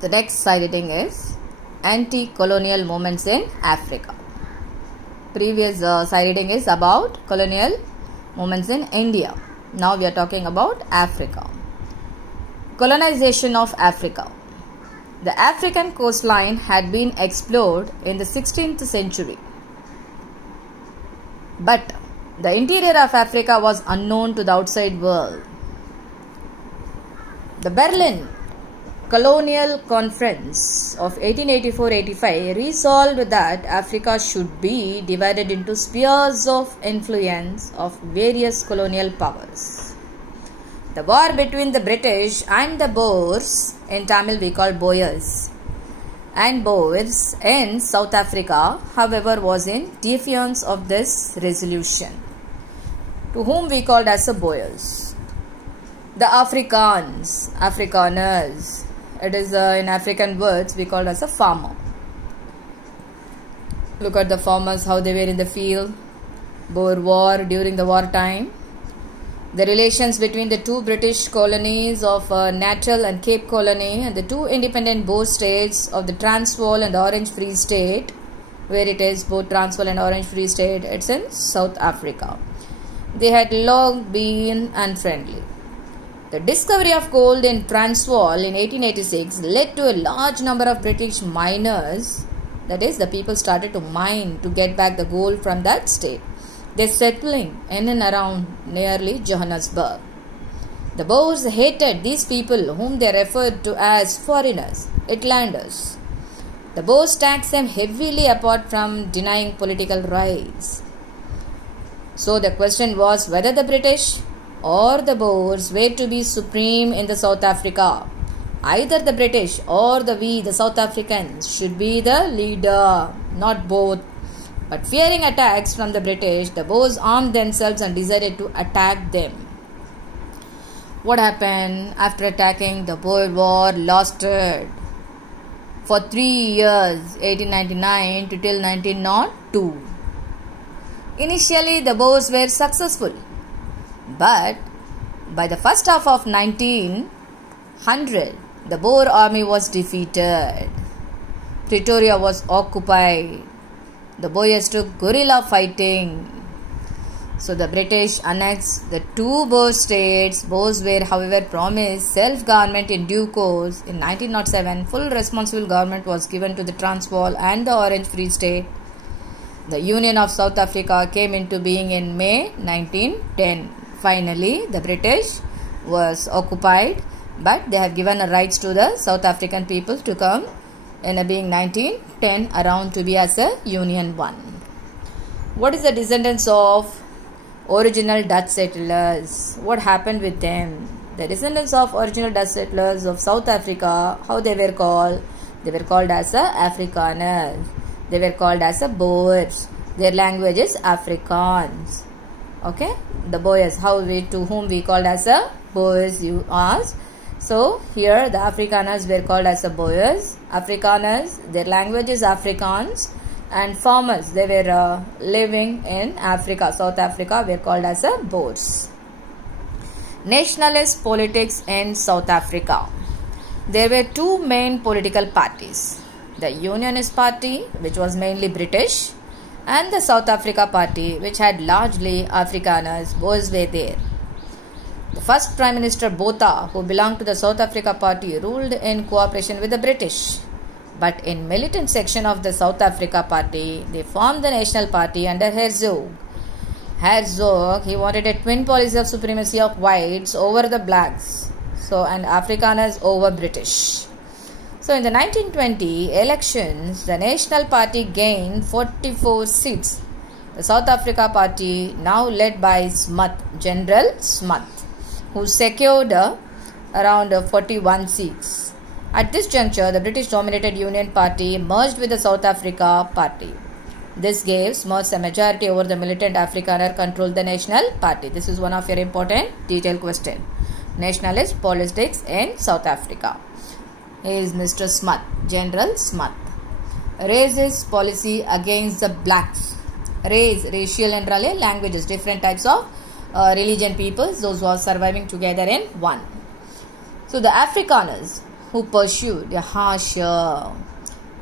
The next side heading is anti-colonial movements in Africa. Previous side heading is about colonial movements in India. Now we are talking about Africa. Colonization of Africa. The African coastline had been explored in the 16th century, but the interior of Africa was unknown to the outside world. The Berlin Colonial Conference of 1884-85 resolved that Africa should be divided into spheres of influence of various colonial powers. The war between the British and the Boers, in Tamil we call Boers, and Boers in South Africa, however, was in defiance of this resolution, to whom we called as the Boers. The Afrikaners, it is in African words we called as a farmer. Look at the farmers, how they were in the field. Boer War, during the war time. The relations between the two British colonies of Natal and Cape Colony and the two independent Boer states of the Transvaal and the Orange Free State, where it is both Transvaal and Orange Free State, it's in South Africa. They had long been unfriendly. The discovery of gold in Transvaal in 1886 led to a large number of British miners, that is, the people started to mine to get back the gold from that state. They settling in and around nearly Johannesburg. The Boers hated these people whom they referred to as foreigners, Uitlanders. The Boers taxed them heavily apart from denying political rights. So the question was whether the British or the Boers were to be supreme in the South Africa. Either the British or the South Africans should be the leader, not both. But fearing attacks from the British, the Boers armed themselves and decided to attack them. What happened after attacking? The Boer War lasted for 3 years, 1899 to till 1902. Initially, the Boers were successful, but by the first half of 1900, the Boer army was defeated. Pretoria was occupied. The Boers took guerrilla fighting. So the British annexed the two Boer states. Boers were, however, promised self-government in due course. In 1907, full responsible government was given to the Transvaal and the Orange Free State. The Union of South Africa came into being in May 1910. Finally, the British was occupied, but they have given rights to the South African people to come in being 1910 around to be as a Union one. What is the descendants of original Dutch settlers? What happened with them? The descendants of original Dutch settlers of South Africa, how they were called? They were called as a Afrikaners. They were called as a Boers. Their language is Afrikaans. Okay, the Boers, to whom we called as a Boers, you asked. So here the Afrikaners were called as a Boers. Afrikaners, their language is Afrikaans, and farmers, they were living in Africa, South Africa, were called as a Boers. Nationalist politics in South Africa. There were two main political parties: the Unionist Party, which was mainly British, and the South Africa Party, which had largely Afrikaners. Boers were there. The first Prime Minister Botha, who belonged to the South Africa Party, ruled in cooperation with the British. But in militant section of the South Africa Party, they formed the National Party under Herzog. Herzog, he wanted a twin policy of supremacy of whites over the blacks, and Afrikaners over British. So in the 1920 elections, the National Party gained 44 seats. The South Africa Party, now led by Smuts, General Smuts, who secured around 41 seats. At this juncture, the British-dominated Union Party merged with the South Africa Party. This gave Smuts a majority over the militant Afrikaner controlled the National Party. This is one of your important detailed question. Nationalist politics in South Africa. He is Mr. Smuts, General Smuts. Racist policy against the blacks. Racial and languages, different types of religion peoples, those who are surviving together in one. So the Afrikaners, who pursued a harsh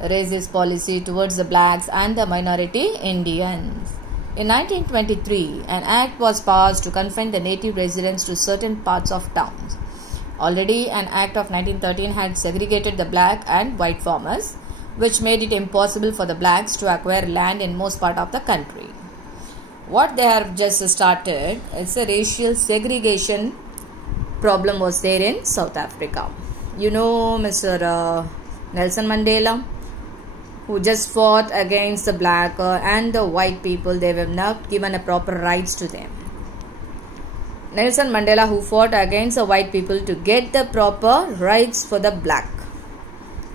racist policy towards the blacks and the minority Indians. In 1923, an act was passed to confine the native residents to certain parts of towns. Already, an act of 1913 had segregated the black and white farmers, which made it impossible for the blacks to acquire land in most part of the country. What they have just started is a racial segregation problem was there in South Africa. You know Mr. Nelson Mandela, who just fought against the black and the white people. They were not given a proper rights to them. Nelson Mandela, who fought against the white people to get the proper rights for the black.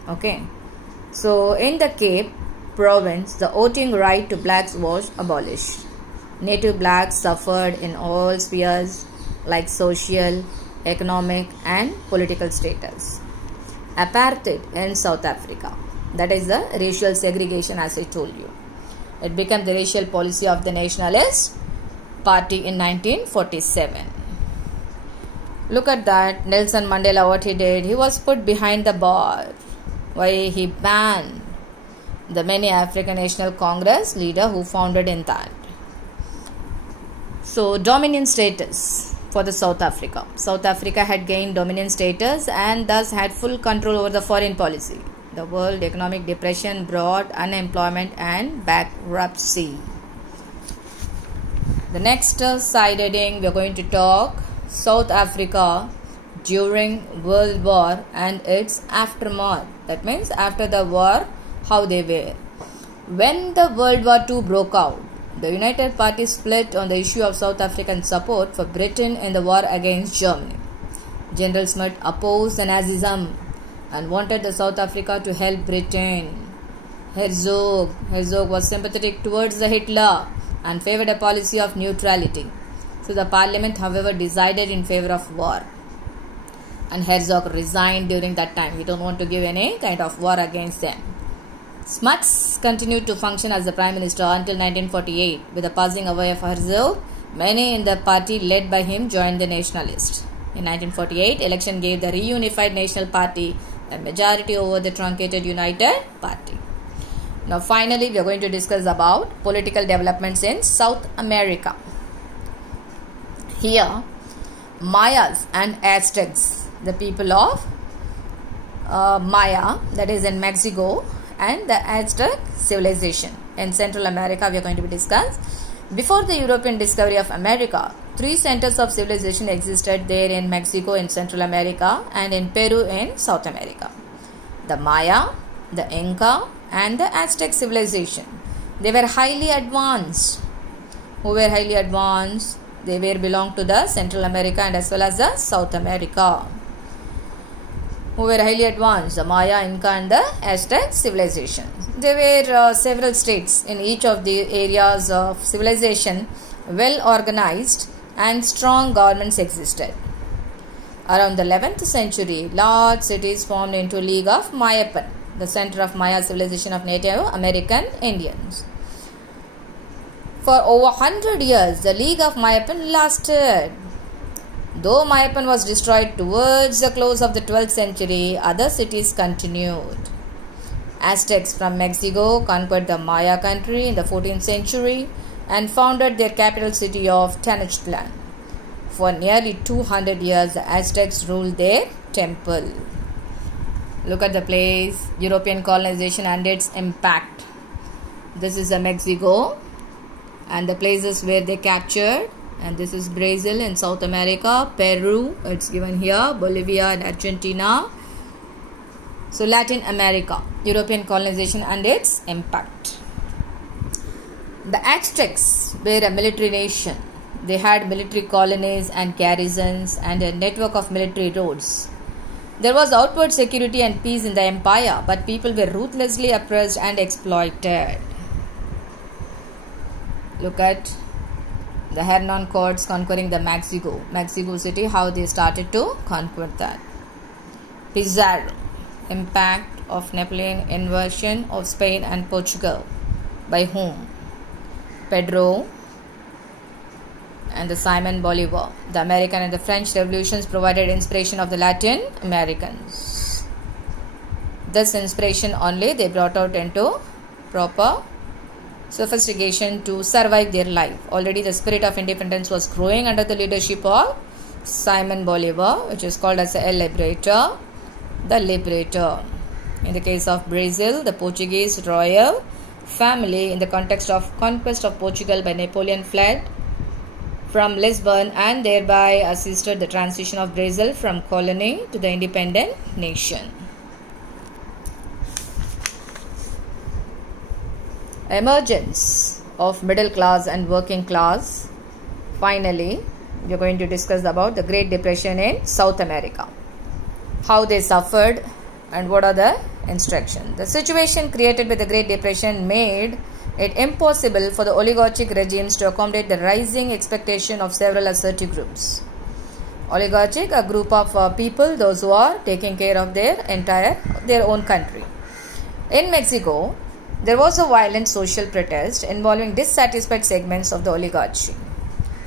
Okay. So in the Cape province, the voting right to blacks was abolished. Native blacks suffered in all spheres like social, economic and political status. Apartheid in South Africa, that is the racial segregation, as I told you. It became the racial policy of the Nationalist Party in 1947. Look at that. Nelson Mandela, what he did, he was put behind the bar. Why? He banned the many African National Congress leader who founded in that. So dominion status for the South Africa. South Africa had gained dominion status and thus had full control over the foreign policy. The World Economic Depression brought unemployment and bankruptcy. The next side heading, we are going to talk South Africa during World War and its aftermath. That means after the war, how they were. When the World War II broke out, the United Party split on the issue of South African support for Britain in the war against Germany. General Smuts opposed the Nazism and wanted the South Africa to help Britain. Herzog was sympathetic towards the Hitler and favored a policy of neutrality. So the parliament, however, decided in favor of war. And Herzog resigned during that time. We don't want to give any kind of war against them. Smuts continued to function as the Prime Minister until 1948. With the passing away of Herzog, many in the party led by him joined the Nationalists. In 1948, election gave the reunified National Party a majority over the truncated United Party. Now finally, we are going to discuss about political developments in South America. Here, Mayas and Aztecs, the people of Maya, that is in Mexico, and the Aztec civilization in Central America, we are going to discuss. Before the European discovery of America, 3 centers of civilization existed there in Mexico in Central America and in Peru in South America. The Maya, the Inca and the Aztec civilization. They were highly advanced. Who were highly advanced? They were belonged to the Central America and as well as the South America. Who were highly advanced? The Maya, Inca and the Aztec civilization. There were several states in each of the areas of civilization, well organized and strong governments existed. Around the 11th century, large cities formed into League of Mayapan, the center of Maya civilization of Native American Indians. For over 100 years, the League of Mayapan lasted. Though Mayapan was destroyed towards the close of the 12th century, other cities continued. Aztecs from Mexico conquered the Maya country in the 14th century and founded their capital city of Tenochtitlan. For nearly 200 years, the Aztecs ruled their temple. Look at the place, European colonization and its impact. This is Mexico and the places where they captured. And this is Brazil in South America, Peru, it's given here, Bolivia and Argentina. So Latin America, European colonization and its impact. The Aztecs were a military nation. They had military colonies and garrisons and a network of military roads. There was outward security and peace in the empire, but people were ruthlessly oppressed and exploited. Look at the Hernan Cortes conquering the Mexico City, how they started to conquer that. Pizarro, impact of Napoleon invasion of Spain and Portugal. By whom? Pedro and the Simon Bolivar. The American and the French revolutions provided inspiration of the Latin Americans. this inspiration only they brought out into proper sophistication to survive their life. Already the spirit of independence was growing under the leadership of Simon Bolivar, which is called as El Liberator, the Liberator. In the case of Brazil, the Portuguese royal family, in the context of conquest of Portugal by Napoleon, fled from Lisbon and thereby assisted the transition of Brazil from colony to the independent nation. Emergence of middle class and working class. Finally, we are going to discuss about the Great Depression in South America, how they suffered and what are the instructions. The situation created by the Great Depression made it impossible for the oligarchic regimes to accommodate the rising expectation of several assertive groups. Oligarchic, a group of people, those who are taking care of their own country. In Mexico, there was a violent social protest involving dissatisfied segments of the oligarchy,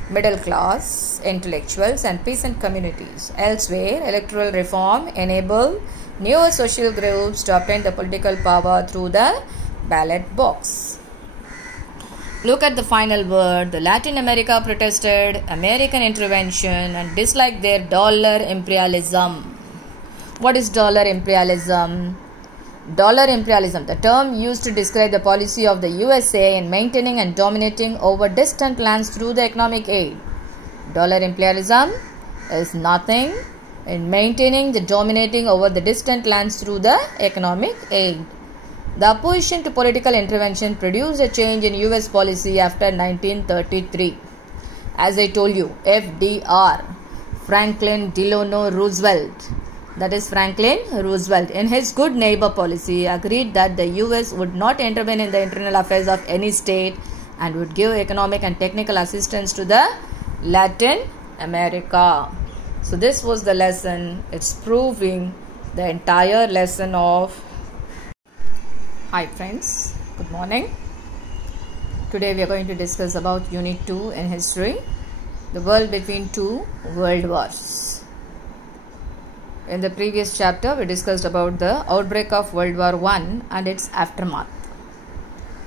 middle class, intellectuals and peasant communities. Elsewhere, electoral reform enabled newer social groups to obtain the political power through the ballot box. Look at the final word. The Latin America protested American intervention and disliked their dollar imperialism. What is dollar imperialism? Dollar imperialism, the term used to describe the policy of the USA in maintaining and dominating over distant lands through the economic aid. Dollar imperialism is nothing in maintaining the dominating over the distant lands through the economic aid. The opposition to political intervention produced a change in US policy after 1933. As I told you, FDR, Franklin Delano Roosevelt, that is Franklin Roosevelt, in his good neighbor policy, agreed that the US would not intervene in the internal affairs of any state and would give economic and technical assistance to the Latin America. So this was the lesson. It's proving the entire lesson of... Hi friends, good morning. Today we are going to discuss about Unit 2 in History, the world between two world wars. In the previous chapter, we discussed about the outbreak of World War I and its aftermath.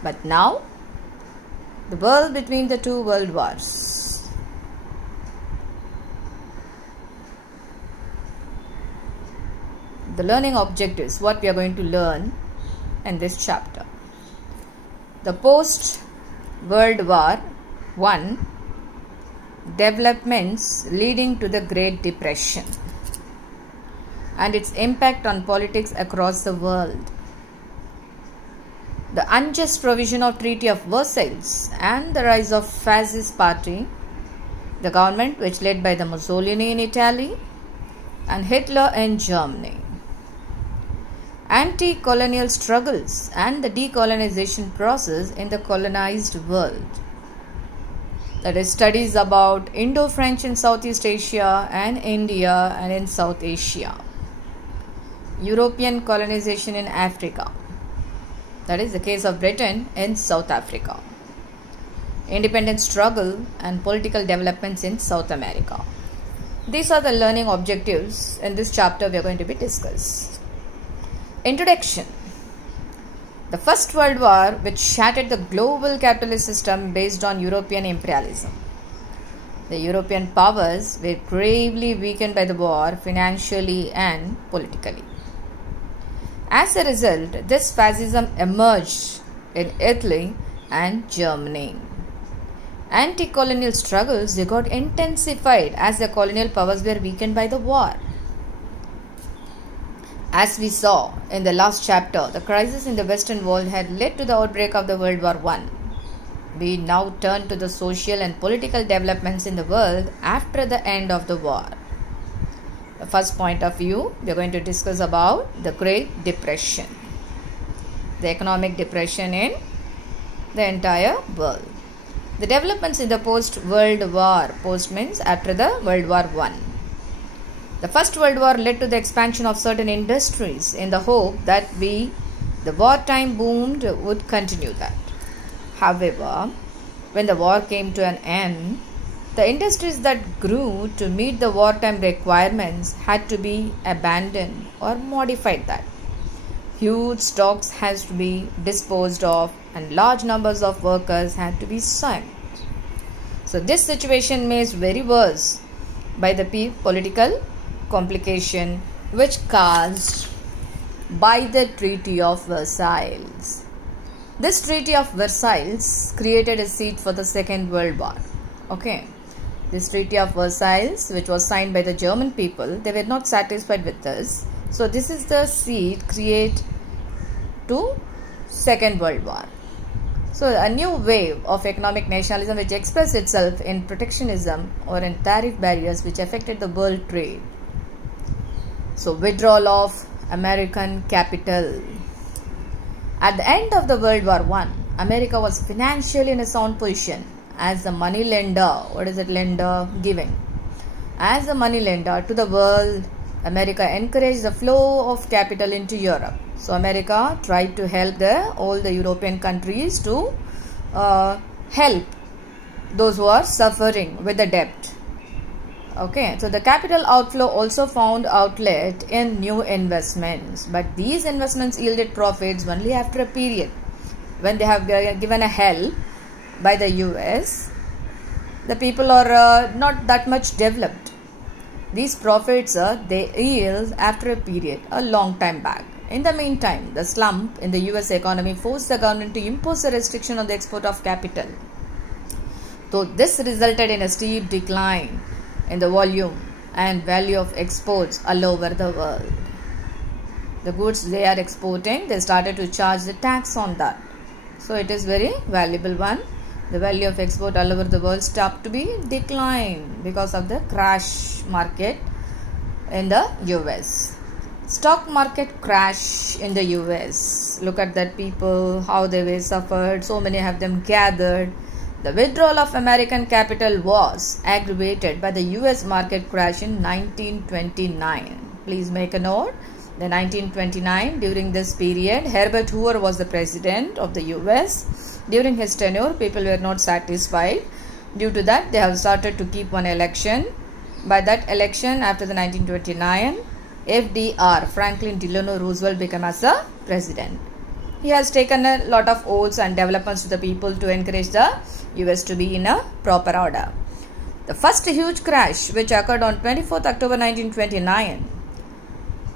But now, the world between the two world wars. The learning objectives, what we are going to learn in this chapter. The post-World War I developments leading to the Great Depression and its impact on politics across the world. The unjust provision of Treaty of Versailles and the rise of Fascist Party, the government which led by the Mussolini in Italy and Hitler in Germany. Anti-colonial struggles and the decolonization process in the colonized world. That is, studies about Indo-French in Southeast Asia and India and in South Asia. European colonization in Africa. That is the case of Britain in South Africa. Independence struggle and political developments in South America. These are the learning objectives in this chapter we are going to be discussed. Introduction. The First World War, which shattered the global capitalist system based on European imperialism. The European powers were gravely weakened by the war financially and politically. As a result, this fascism emerged in Italy and Germany. Anti-colonial struggles, they got intensified as the colonial powers were weakened by the war. As we saw in the last chapter, the crisis in the Western world had led to the outbreak of the World War I. We now turn to the social and political developments in the world after the end of the war. The first point of view, we are going to discuss about the Great Depression, the economic depression in the entire world. The developments in the post-World War, post means after the World War I. The First World War led to the expansion of certain industries in the hope that the wartime boom would continue that. However, when the war came to an end, the industries that grew to meet the wartime requirements had to be abandoned or modified that. huge stocks has to be disposed of, and large numbers of workers had to be sent. So this situation made very worse by the political complication which caused by the Treaty of Versailles. This Treaty of Versailles created a seat for the Second World War. Okay. This Treaty of Versailles, which was signed by the German people, they were not satisfied with this. So this is the seed create to Second World War. So a new wave of economic nationalism which expressed itself in protectionism or in tariff barriers which affected the world trade. So withdrawal of American capital. At the end of the World War I, America was financially in a sound position as the money lender. What is it? Lender giving. As a money lender to the world, America encouraged the flow of capital into Europe. So America tried to help all the European countries to help those who are suffering with the debt. Okay, so the capital outflow also found outlet in new investments, but these investments yielded profits only after a period. When they have given a help by the US, the people are not that much developed. These profits they yield after a period, a long time back. In the meantime, the slump in the US economy forced the government to impose a restriction on the export of capital. So this resulted in a steep decline in the volume and value of exports all over the world. The goods they are exporting, they started to charge the tax on that. So it is very valuable one. The value of export all over the world stopped to be declined because of the crash market in the US. Stock market crash in the US. Look at that people, how they were suffered. So many of them gathered. The withdrawal of American capital was aggravated by the US market crash in 1929. Please make a note. The 1929, during this period, Herbert Hoover was the president of the US. During his tenure, people were not satisfied. Due to that, they have started to keep one election. By that election, after the 1929, FDR, Franklin Delano Roosevelt, became as a president. He has taken a lot of oaths and developments to the people to encourage the US to be in a proper order. The first huge crash, which occurred on 24th October 1929,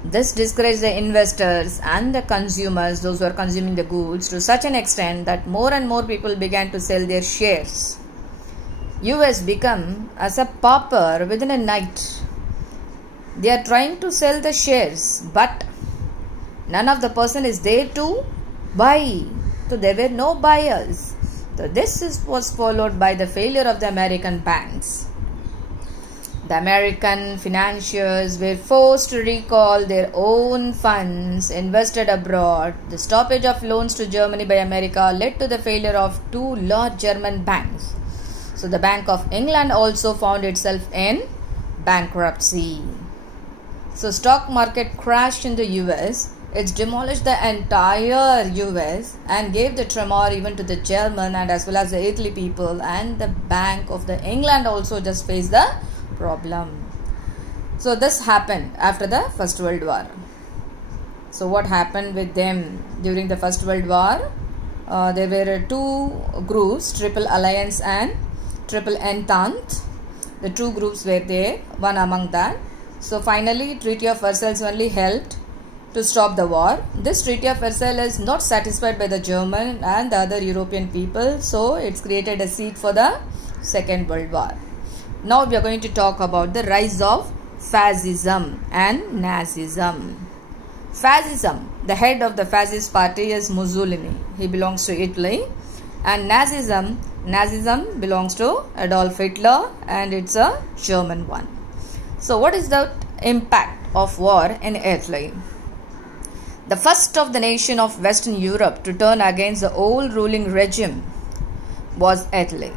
this discouraged the investors and the consumers, those who are consuming the goods, to such an extent that more and more people began to sell their shares. US became as a pauper within a night. They are trying to sell the shares, but none of the person is there to buy. So there were no buyers. So this was followed by the failure of the American banks. The American financiers were forced to recall their own funds invested abroad. The stoppage of loans to Germany by America led to the failure of two large German banks. So the Bank of England also found itself in bankruptcy. So stock market crashed in the US. It demolished the entire US and gave the tremor even to the German and as well as the Italy people, and the Bank of the England also just faced the problem. So this happened after the First World War. So what happened with them during the First World War? There were two groups, Triple Alliance and Triple Entente. The two groups were there, one among that. So finally, Treaty of Versailles only helped to stop the war. This Treaty of Versailles is not satisfied by the German and the other European people, so it's created a seat for the Second World War. Now we are going to talk about the rise of fascism and Nazism. Fascism, the head of the fascist party is Mussolini. He belongs to Italy. And Nazism belongs to Adolf Hitler, and it's a German one. So what is the impact of war in Italy? The first of the nation of Western Europe to turn against the old ruling regime was Italy.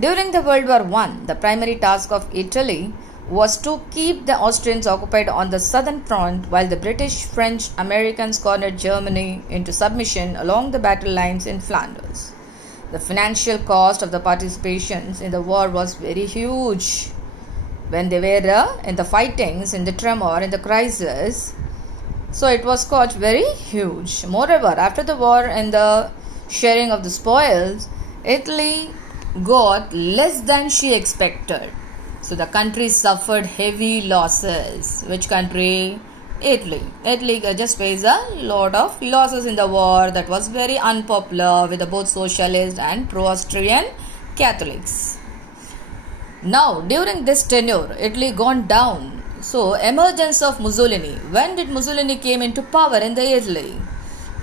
During the World War I, the primary task of Italy was to keep the Austrians occupied on the southern front while the British, French, Americans cornered Germany into submission along the battle lines in Flanders. The financial cost of the participations in the war was very huge. When they were in the fightings, in the tremor, in the crisis, So it was quite very huge. Moreover, after the war and the sharing of the spoils, Italy got less than she expected. So the country suffered heavy losses. Which country? Italy. Italy just faced a lot of losses in the war that was very unpopular with both socialist and pro-Austrian Catholics. Now, during this tenure, Italy gone down. So, emergence of Mussolini. When did Mussolini came into power in the Italy?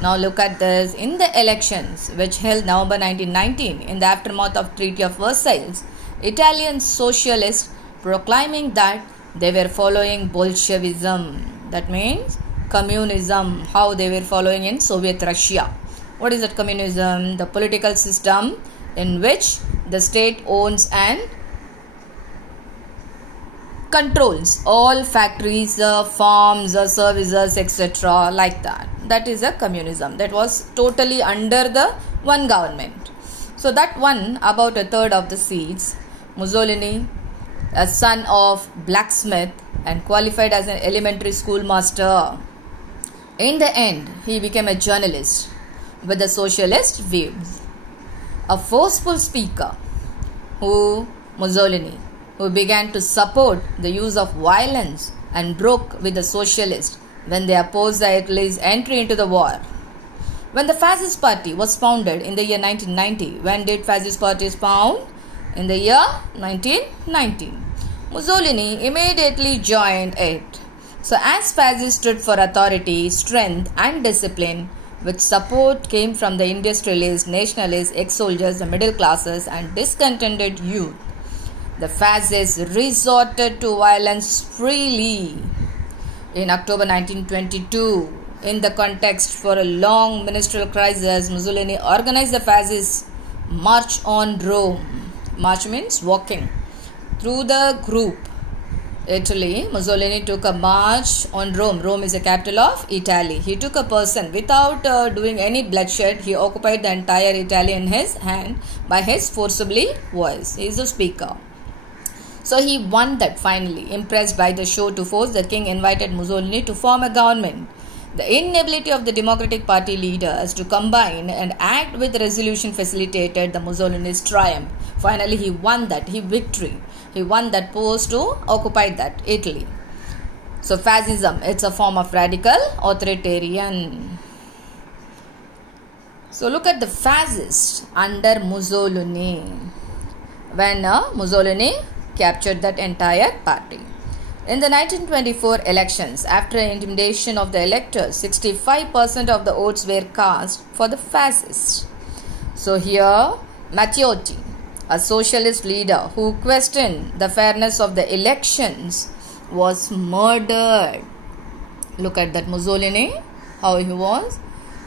Now look at this. In the elections which held November 1919 in the aftermath of Treaty of Versailles, Italian socialists proclaiming that they were following Bolshevism. That means communism, how they were following in Soviet Russia. What is that communism? The political system in which the state owns and controls all factories, farms, services, etc. like that. That is a communism. That was totally under the one government. So that won about a third of the seats. Mussolini, a son of blacksmith and qualified as an elementary school master. In the end, he became a journalist with the socialist views. A forceful speaker Mussolini, who began to support the use of violence and broke with the socialists when they opposed Italy's entry into the war. When the Fascist Party was founded in the year 1990, when did Fascist Party was found? In the year 1990. Mussolini immediately joined it. So as Fascists stood for authority, strength and discipline, with support came from the industrialists, nationalists, ex-soldiers, the middle classes and discontented youth. The Fascists resorted to violence freely. In October 1922, in the context for a long ministerial crisis, Mussolini organized the Fascists March on Rome. March means walking. Through the group Italy, Mussolini took a march on Rome. Rome is the capital of Italy. He took a person without doing any bloodshed. He occupied the entire Italy in his hand by his forcibly voice. He is the speaker. So he won that finally. Impressed by the show to force, the king invited Mussolini to form a government. The inability of the Democratic Party leaders to combine and act with resolution facilitated the Mussolini's triumph. Finally, he won that. He won that post to occupy that Italy. So fascism, it's a form of radical authoritarian. So look at the fascists under Mussolini. When Mussolini captured that entire party. In the 1924 elections, after intimidation of the electors, 65% of the votes were cast for the fascists. So here, Matteotti, a socialist leader who questioned the fairness of the elections, was murdered. Look at that Mussolini, how he was.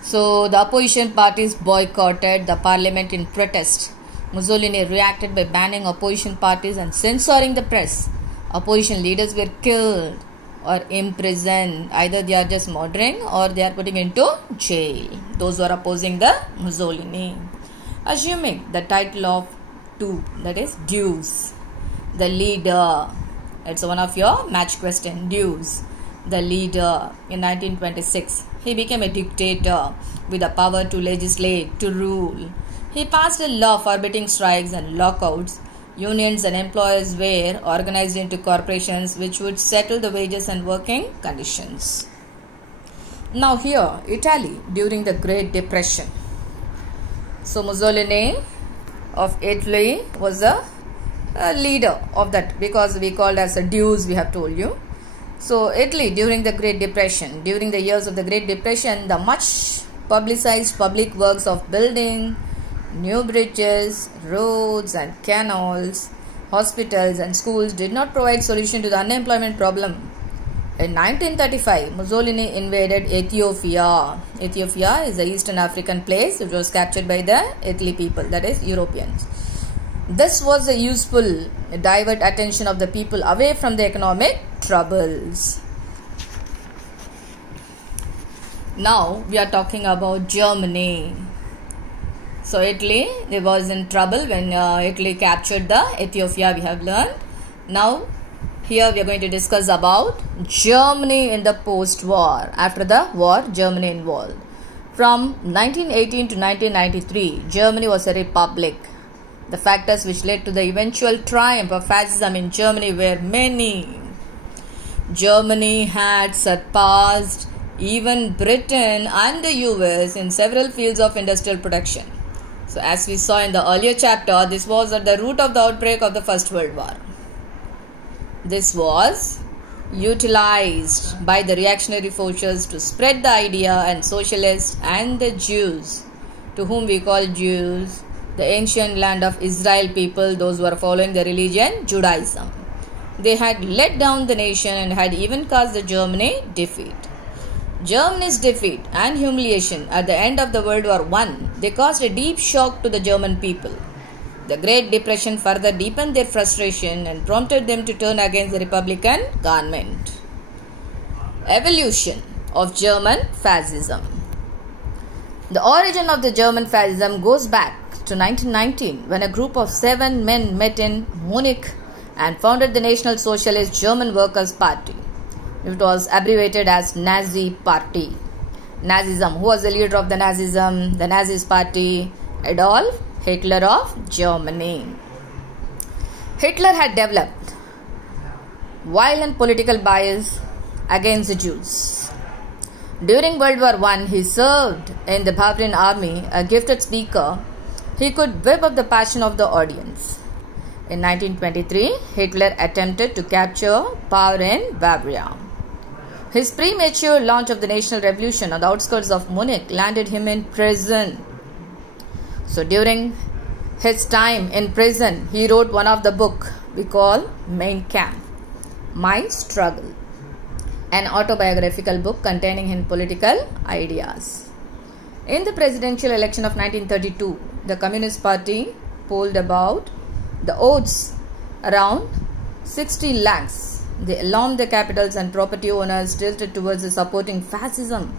So the opposition parties boycotted the parliament in protest. Mussolini reacted by banning opposition parties and censoring the press. Opposition leaders were killed or imprisoned. Either they are just murdering or they are putting into jail. Those who are opposing the Mussolini. Assuming the title of two, that is Deuce, the leader. It's one of your match question. Deuce, the leader. In 1926, he became a dictator with the power to legislate, to rule. He passed a law forbidding strikes and lockouts. Unions and employers were organized into corporations which would settle the wages and working conditions. Now here, Italy during the Great Depression. So Mussolini of Italy was a leader of that, because we called as a Deuce, we have told you. So Italy during the Great Depression, during the years of the Great Depression, the much publicized public works of building new bridges, roads and canals, hospitals and schools did not provide solution to the unemployment problem. In 1935, Mussolini invaded Ethiopia. Ethiopia is the Eastern African place which was captured by the Italy people, that is Europeans. This was a useful divert attention of the people away from the economic troubles. Now we are talking about Germany. So Italy, they was in trouble when Italy captured the Ethiopia, we have learned. Now Here we are going to discuss about Germany in the post-war. After the war, Germany involved. From 1918 to 1993, Germany was a republic. The factors which led to the eventual triumph of fascism in Germany were many. Germany had surpassed even Britain and the US in several fields of industrial production. So as we saw in the earlier chapter, this was at the root of the outbreak of the First World War. This was utilized by the reactionary forces to spread the idea, and socialists and the Jews, to whom we call Jews, the ancient land of Israel people, those who were following the religion Judaism. They had let down the nation and had even caused the Germany defeat. Germany's defeat and humiliation at the end of the World War I, they caused a deep shock to the German people. The Great Depression further deepened their frustration and prompted them to turn against the Republican government. Evolution of German fascism. The origin of the German fascism goes back to 1919, when a group of 7 men met in Munich and founded the National Socialist German Workers' Party. It was abbreviated as Nazi Party. Nazism. Who was the leader of the Nazism? The Nazis Party, Adolf Hitler of Germany. Hitler had developed violent political bias against the Jews. During World War I, he served in the Bavarian army, a gifted speaker. He could whip up the passion of the audience. In 1923, Hitler attempted to capture power in Bavaria. His premature launch of the National Revolution on the outskirts of Munich landed him in prison. So during his time in prison, he wrote one of the book we call Mein Kampf, My Struggle, an autobiographical book containing his political ideas. In the presidential election of 1932, the Communist Party polled about the votes around 60 lakhs. They alarmed the capitals and property owners tilted towards supporting fascism.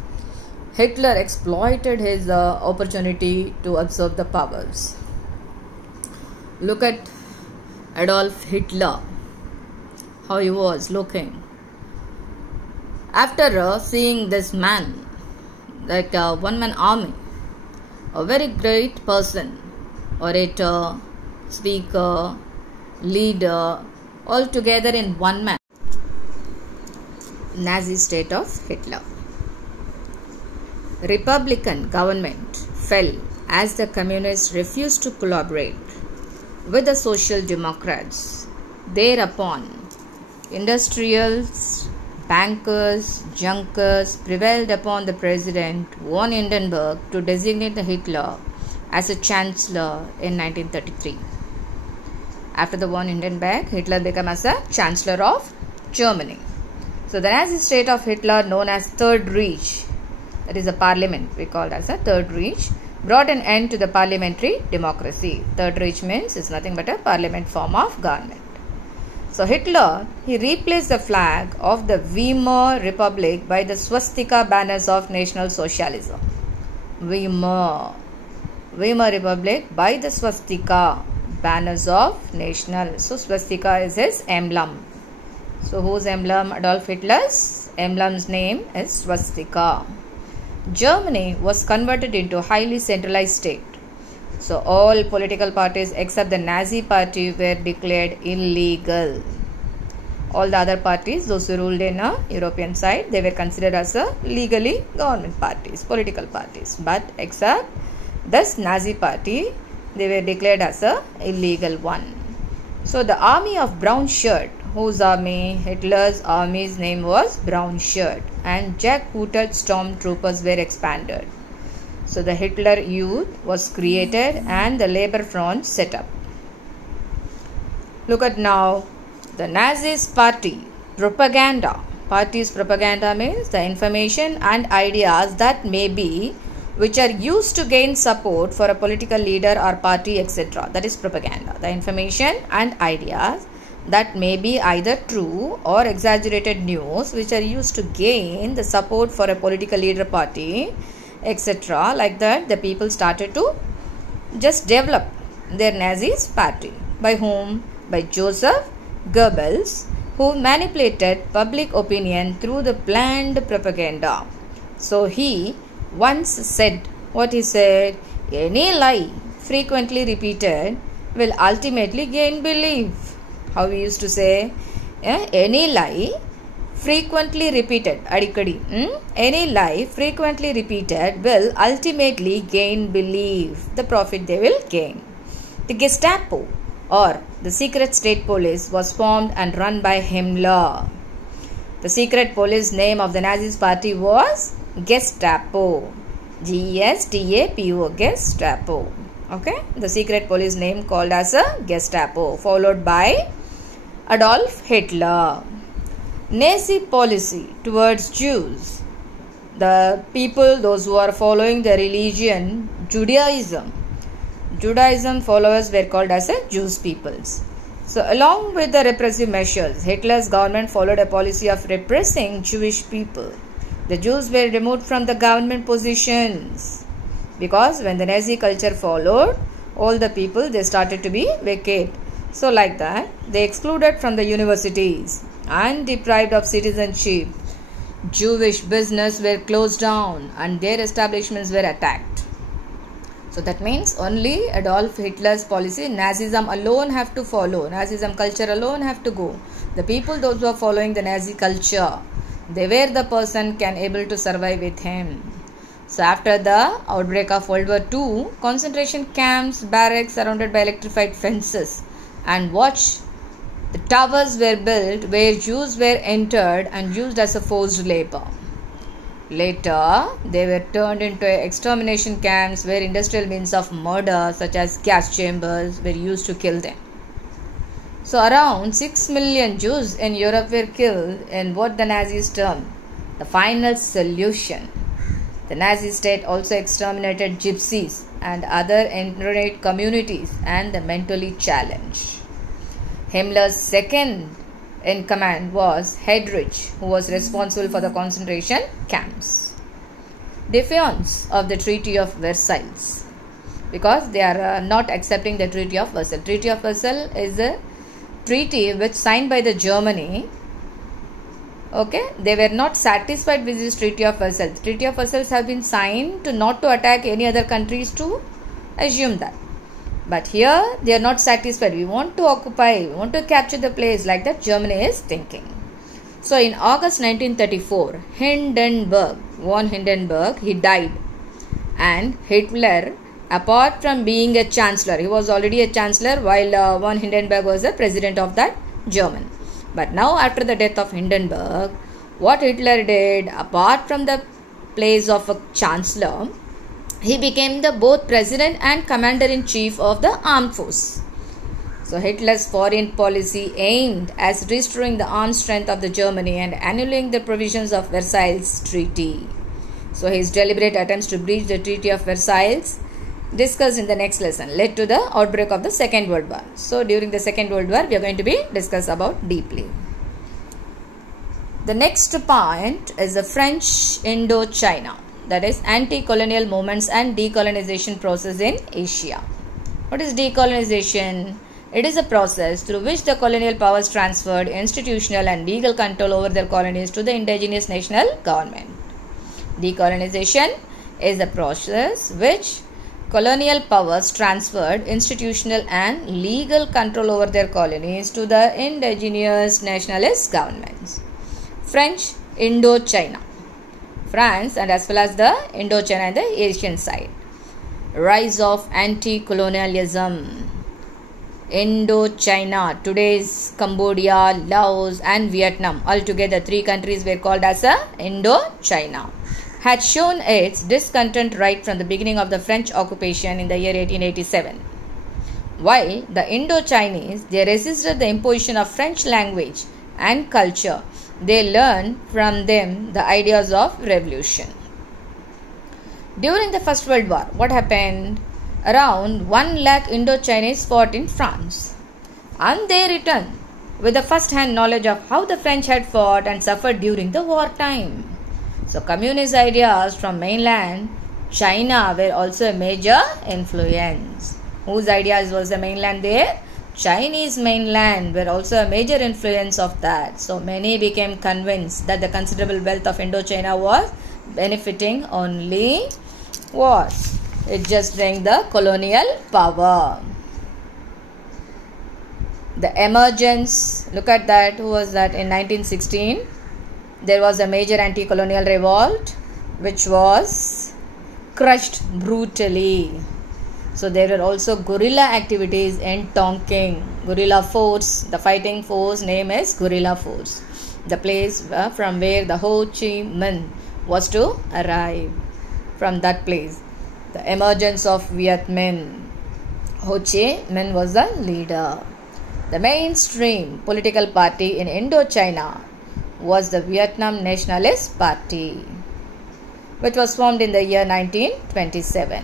Hitler exploited his opportunity to absorb the powers. Look at Adolf Hitler, how he was looking. After seeing this man, that one-man army, a very great person, orator, speaker, leader, all together in one man. Nazi state of Hitler. Republican government fell as the communists refused to collaborate with the Social Democrats. Thereupon, industrials, bankers, junkers prevailed upon the president von Hindenburg to designate the Hitler as a chancellor in 1933. After the von Hindenburg, Hitler became as a chancellor of Germany. So the Nazi state of Hitler, known as Third Reich, that is a parliament we call it as a Third Reich, brought an end to the parliamentary democracy. Third Reich means it's nothing but a parliament form of government. So Hitler, he replaced the flag of the Weimar Republic by the swastika banners of National Socialism. Weimar Republic by the swastika banners of national. So swastika is his emblem. So whose emblem? Adolf Hitler's emblem's name is swastika. Germany was converted into a highly centralized state. So all political parties except the Nazi party were declared illegal. All the other parties, those who ruled in a European side, they were considered as a legally government parties, political parties. But except this Nazi party, they were declared as a illegal one. So the army of brown shirt, whose army? Hitler's army's name was Brown Shirt, and jackbooted stormtroopers were expanded. So the Hitler Youth was created and the Labor Front set up. Look at now the Nazis party propaganda. Party's propaganda means the information and ideas that may be which are used to gain support for a political leader or party, etc. That is propaganda. The information and ideas that may be either true or exaggerated news which are used to gain the support for a political leader, party, etc. Like that, the people started to just develop their Nazis party. By whom? By Joseph Goebbels who manipulated public opinion through the planned propaganda. So he once said, what he said, any lie frequently repeated will ultimately gain belief. How we used to say, any lie frequently repeated, any lie frequently repeated will ultimately gain belief. The profit they will gain. The Gestapo, or the secret state police, was formed and run by Himmler. The secret police name of the Nazi party was Gestapo. Gestapo, Gestapo. Okay, the secret police name called as a Gestapo, followed by Adolf Hitler. Nazi policy towards Jews. The people, those who are following the religion Judaism followers were called as a Jews peoples. So along with the repressive measures, Hitler's government followed a policy of repressing Jewish people. The Jews were removed from the government positions because when the Nazi culture followed, all the people, they started to be wicked. So like that, they excluded from the universities and deprived of citizenship. Jewish business were closed down and their establishments were attacked. So that means only Adolf Hitler's policy, Nazism alone have to follow. Nazism culture alone have to go. The people, those who are following the Nazi culture, they were the person can able to survive with him. So after the outbreak of World War II, concentration camps, barracks surrounded by electrified fences and watch the towers were built where Jews were entered and used as a forced labor. Later, they were turned into extermination camps where industrial means of murder such as gas chambers were used to kill them. So around 6 million Jews in Europe were killed in what the Nazis termed the final solution. The Nazi state also exterminated gypsies and other ethnic communities and the mentally challenged. Himmler's second in command was Heydrich, who was responsible for the concentration camps. Defiance of the Treaty of Versailles, because they are not accepting the Treaty of Versailles. Treaty of Versailles is a treaty which signed by the Germany. Okay, they were not satisfied with this Treaty of Versailles. Treaty of Versailles have been signed to not to attack any other countries, to assume that. But here they are not satisfied. We want to occupy, we want to capture the place, like that Germany is thinking. So in August 1934, von Hindenburg, he died. And Hitler, apart from being a chancellor, he was already a chancellor while von Hindenburg was the president of that German. But now after the death of Hindenburg, what Hitler did, apart from the place of a chancellor, he became the both president and commander-in-chief of the armed force. So Hitler's foreign policy aimed at restoring the armed strength of the Germany and annulling the provisions of Versailles Treaty. So his deliberate attempts to breach the Treaty of Versailles, discussed in the next lesson, led to the outbreak of the Second World War. So during the Second World War, we are going to be discussed about deeply. The next point is the French Indochina, that is anti-colonial movements and decolonization process in Asia. What is decolonization? It is a process through which the colonial powers transferred institutional and legal control over their colonies to the indigenous national government. Decolonization is a process which colonial powers transferred institutional and legal control over their colonies to the indigenous nationalist governments. French Indochina, France and as well as the Indochina and the Asian side. Rise of anti-colonialism. Indochina, today's Cambodia, Laos and Vietnam, altogether 3 countries were called as a Indochina, had shown its discontent right from the beginning of the French occupation in the year 1887. While the Indochinese, they resisted the imposition of French language and culture, they learned from them the ideas of revolution. During the First World War, what happened? Around 1 lakh Indochinese fought in France, and they returned with the first-hand knowledge of how the French had fought and suffered during the wartime. So communist ideas from mainland China were also a major influence. Whose ideas was the mainland there? Chinese mainland were also a major influence of that. So many became convinced that the considerable wealth of Indochina was benefiting only was. It just bring the colonial power. The emergence, look at that, who was that? In 1916, there was a major anti-colonial revolt which was crushed brutally. So there were also guerrilla activities in Tonkin. Guerrilla force, the fighting force name is guerrilla force. The place from where the Ho Chi Minh was to arrive. From that place, the emergence of Viet Minh. Ho Chi Minh was the leader. The mainstream political party in Indochina was the Vietnam Nationalist Party, which was formed in the year 1927.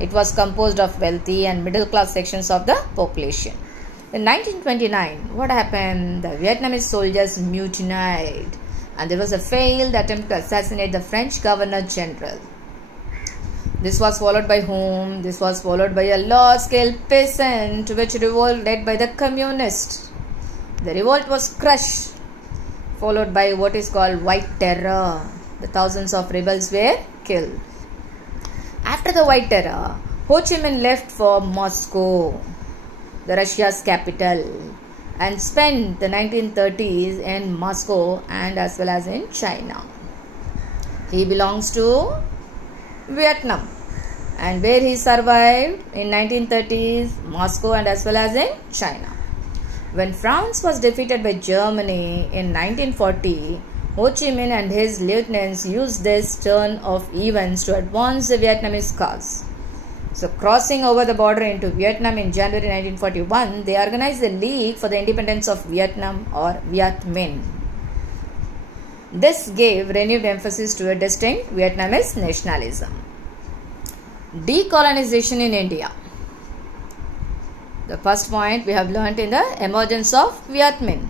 It was composed of wealthy and middle class sections of the population. In 1929, what happened? The Vietnamese soldiers mutinied and there was a failed attempt to assassinate the French Governor General. This was followed by whom? This was followed by a large-scale peasant which revolt led by the communists. The revolt was crushed, followed by what is called White Terror. The thousands of rebels were killed. After the White Terror, Ho Chi Minh left for Moscow, the Russia's capital, and spent the 1930s in Moscow and as well as in China. He belongs to Vietnam, and where he survived in 1930s, Moscow and as well as in China. When France was defeated by Germany in 1940, Ho Chi Minh and his lieutenants used this turn of events to advance the Vietnamese cause. So crossing over the border into Vietnam in January 1941, they organized the League for the Independence of Vietnam or Viet Minh. This gave renewed emphasis to a distinct Vietnamese nationalism. Decolonization in India. The first point we have learnt in the emergence of Viet Minh.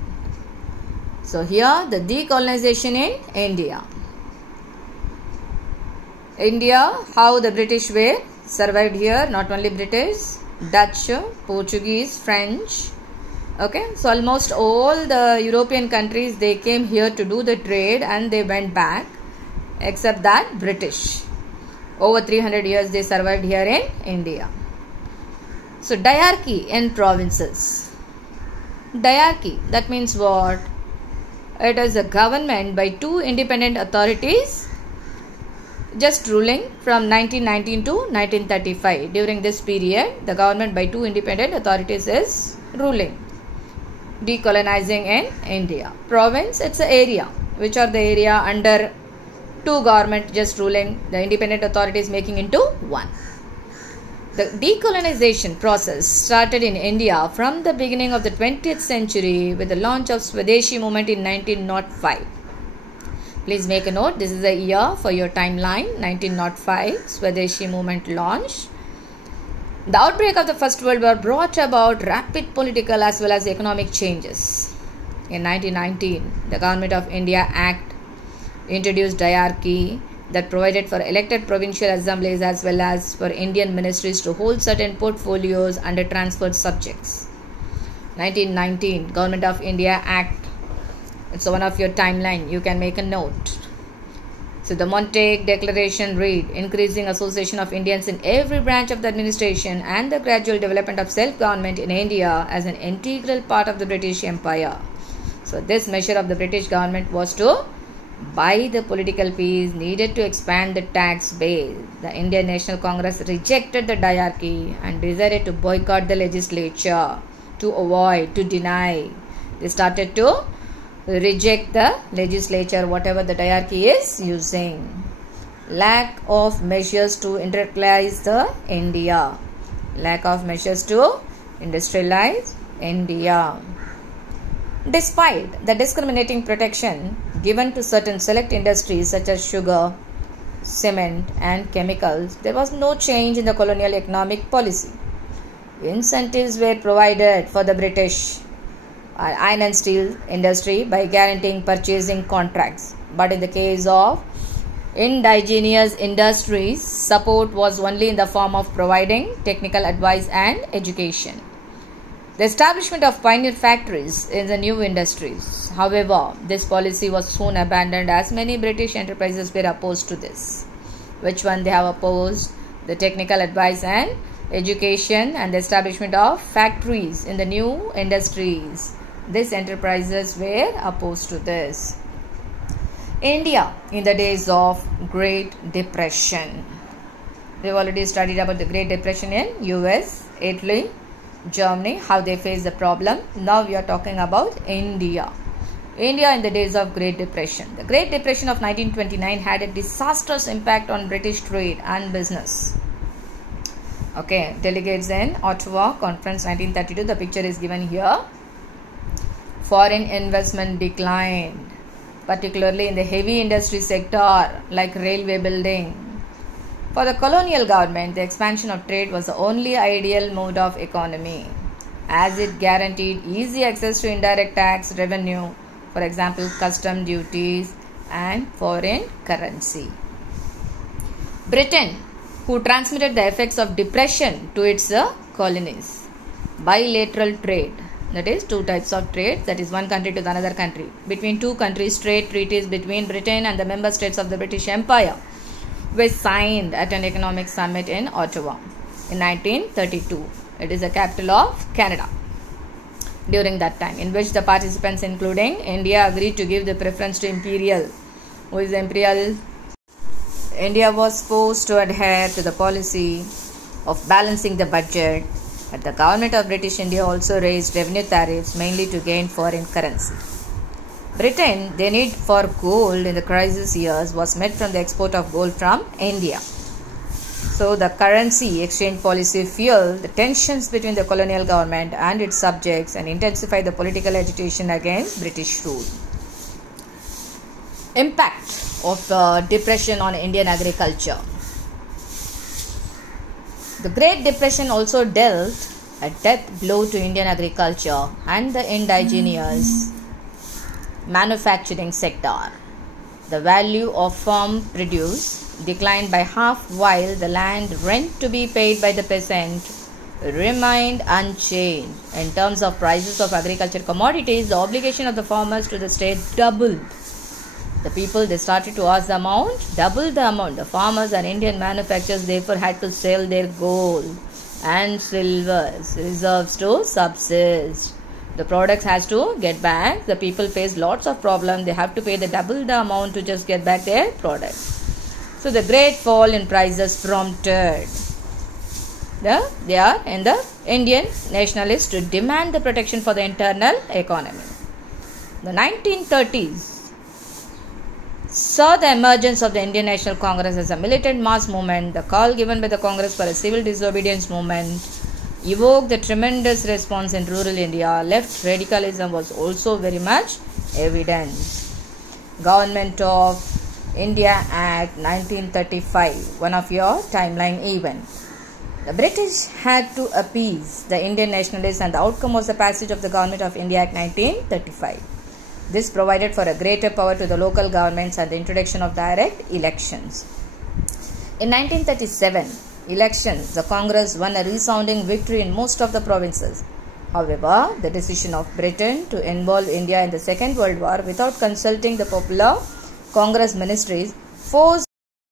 So here the decolonization in India. India, how the British were survived here, not only British, Dutch, Portuguese, French. Okay, so almost all the European countries, they came here to do the trade and they went back, except that British. Over 300 years they survived here in India. So diarchy in provinces. Diarchy, that means what? It is a government by two independent authorities just ruling from 1919 to 1935. During this period, the government by two independent authorities is ruling. Decolonizing in India. Province, it's an area. Which are the area under two government just ruling, the independent authorities making into one. The decolonization process started in India from the beginning of the 20th century with the launch of Swadeshi movement in 1905. Please make a note, this is the year for your timeline, 1905, Swadeshi movement launch. The outbreak of the First World War brought about rapid political as well as economic changes. In 1919, the Government of India Act introduced diarchy that provided for elected provincial assemblies as well as for Indian ministries to hold certain portfolios under transferred subjects. 1919, Government of India Act. It's one of your timeline. You can make a note. So the Montague Declaration read, increasing association of Indians in every branch of the administration and the gradual development of self-government in India as an integral part of the British Empire. So this measure of the British government was to buy the political peace needed to expand the tax base. The Indian National Congress rejected the diarchy and decided to boycott the legislature, to avoid, to deny. They started to reject the legislature, whatever the diarchy is using. Lack of measures to industrialize the India. Lack of measures to industrialize India. Despite the discriminating protection given to certain select industries such as sugar, cement and chemicals, there was no change in the colonial economic policy. Incentives were provided for the British iron and steel industry by guaranteeing purchasing contracts. But in the case of indigenous industries, support was only in the form of providing technical advice and education. The establishment of pioneer factories in the new industries. However, this policy was soon abandoned as many British enterprises were opposed to this. Which one they have opposed? The technical advice and education and the establishment of factories in the new industries. These enterprises were opposed to this. India in the days of Great Depression. We have already studied about the Great Depression in US, Italy, Germany, how they face the problem. Now we are talking about India. India in the days of Great Depression. The Great Depression of 1929 had a disastrous impact on British trade and business. Okay, delegates in Ottawa Conference 1932. The picture is given here. Foreign investment declined, particularly in the heavy industry sector like railway building. For the colonial government, the expansion of trade was the only ideal mode of economy, as it guaranteed easy access to indirect tax revenue, for example, custom duties and foreign currency. Britain, who transmitted the effects of depression to its colonies. Bilateral trade, that is two types of trade, that is one country to the another country. Between two countries, trade treaties between Britain and the member states of the British Empire were signed at an economic summit in Ottawa in 1932. It is the capital of Canada. During that time, in which the participants including India agreed to give the preference to Imperial. Who is Imperial? India was forced to adhere to the policy of balancing the budget, but the government of British India also raised revenue tariffs mainly to gain foreign currency. Britain, their need for gold in the crisis years was met from the export of gold from India. So the currency exchange policy fueled the tensions between the colonial government and its subjects and intensified the political agitation against British rule. Impact of depression on Indian agriculture. The Great Depression also dealt a death blow to Indian agriculture and the indigenous manufacturing sector. The value of farm produce declined by half, while the land rent to be paid by the peasant remained unchanged. In terms of prices of agriculture commodities, the obligation of the farmers to the state doubled. The people, they started to ask the amount, double the amount. The farmers and Indian manufacturers therefore had to sell their gold and silver reserves to subsist. The products has to get back. The people face lots of problems. They have to pay the double the amount to just get back their products. So the great fall in prices prompted the Indian nationalists to demand the protection for the internal economy. The 1930s saw the emergence of the Indian National Congress as a militant mass movement. The call given by the Congress for a civil disobedience movement evoked the tremendous response in rural India. Left radicalism was also very much evident. Government of India Act 1935, one of your timeline event. The British had to appease the Indian nationalists, and the outcome was the passage of the Government of India Act 1935. This provided for a greater power to the local governments and the introduction of direct elections. In 1937 elections, the Congress won a resounding victory in most of the provinces. However, the decision of Britain to involve India in the Second World War without consulting the popular Congress ministries forced